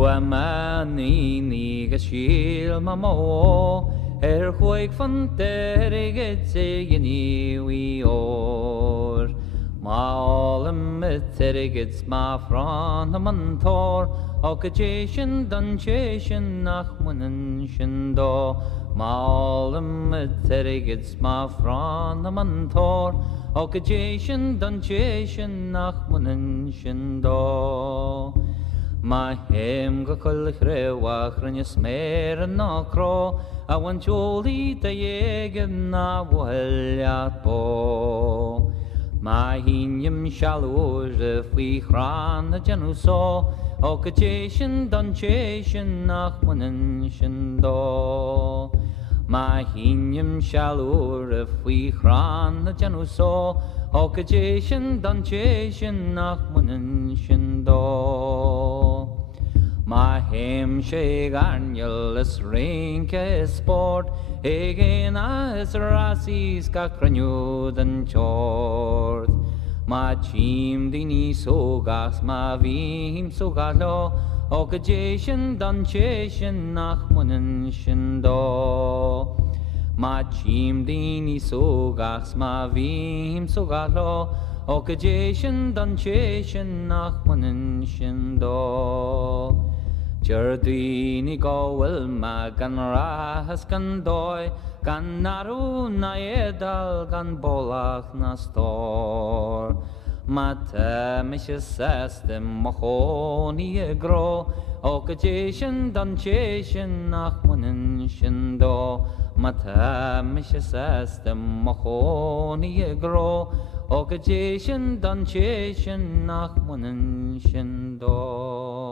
Huamaní go síl má mó chuaigh phunta airgid sa ghiní uí ór. Má ólaim airgid má bhronnaim an tóir ó go dté sin don té sin nach mbaineann sin dó. Má ólaim airgid má bhronnaim an tóir ó go dté sin don té sin nach mbaineann sin dó. Má théim go coill chraobhach rinne sméara ná crá a bhain teolaí de dhéaga ná bhuachailleacht bó. Má shínim sealúir a faoi chrann a déanamh só ó go dté sin don té sin nach mbaineann sin dó. Má shínim sealúir a faoi chrann a déanamh só ó go dté sin don té sin nach mbaineann sin dó. Má théim sé airneál is réince is sport ghéana is rasís ga cranniúd an teort. Má tíim daoine sógas má bhím sógas leo ó go dté sin don té sin nach mbaineann sin dó. Má tíim daoine sógas má bhím sógas leo ó go dté sin don té sin nach mbaineann sin dó. Deir daoine go bhfuil me gan ráthas gan dóid gan narú na éadal gan bólach na stór. Má théimse sésta mo chónaí a gró ó go dté sin don té sin nach mbaineann sin dó. Má théimse sésta mo chónaí a gró ó go dté sin don té sin nach mbaineann sin dó.